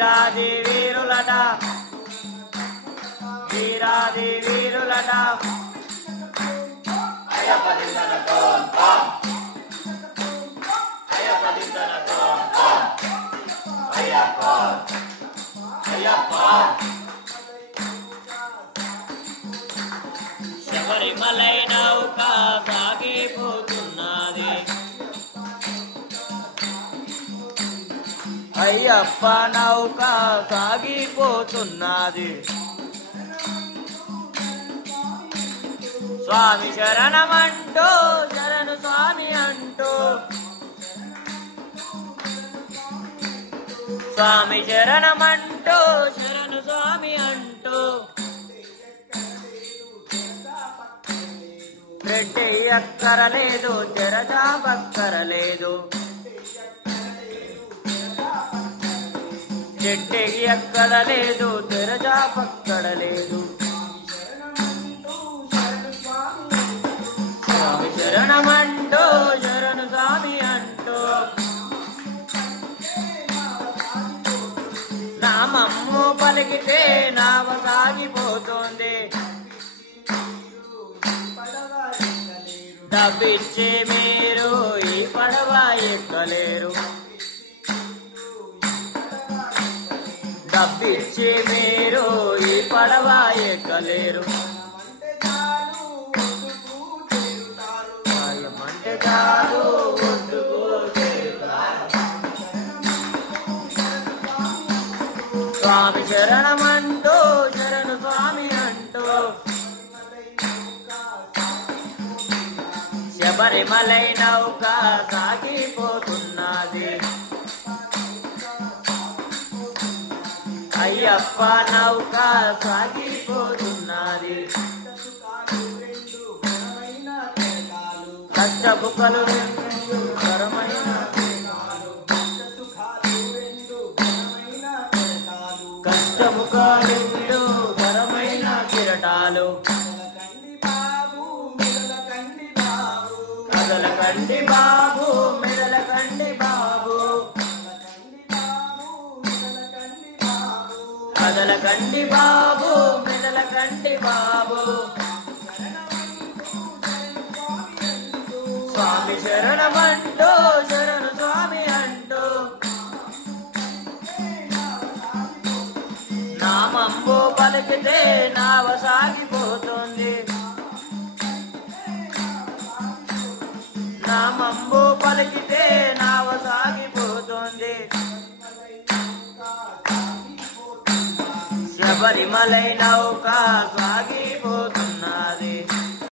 వీరాది వీరులట వీరాది వీరులట అయ్యప్ప దిందన తోం తోం అయ్యప్ప దిందన తోం తోం అయ్యప్ప అయ్యప్ప శబరిమలై నౌక సాగిపోతున్నది అయ్యప్ప నౌక సాగిపోతున్నది స్వామి శరణమంటూ శరణు స్వామి అంటూ స్వామి శరణమంటూ శరణు స్వామి అంటూ రెడ్డి అక్కరలేదు జరజా బక్కరలేదు చెట్టు ఎక్కడలేదు తెరజా పక్కడలేదు స్వామి శరణమంటూ శరణు స్వామి అంటూ నామమ్ము పలికితే నావ సాగిపోతుంది డబ్బిచ్చే మీరు ఈ పడవ ఎక్కలేరు డబ్బిచ్చి మీరు ఈ పడవ ఎక్కలేరు అంటే చాలు ఒడ్డుకు స్వామి శరణమంటూ శరణు స్వామి అంటూ శబరిమలై నౌక సాగిపోతున్నది అయ్యప్ప నౌక సాగిపోతున్నది కష్టపుకలు కరమైన కష్టముఖాలు కరమైన కిరటాలు కదలకండి బాబు మెదలకండి బాబు కదలకండి బాబు మెదలకండి బాబు స్వామి శరణమంటూ శరణు స్వామి అంటూ నామంబు పలికితే నావ సాగిపోతుంది నామంబు పలికితే నావ సాగిపోతుంది శబరిమలై నౌక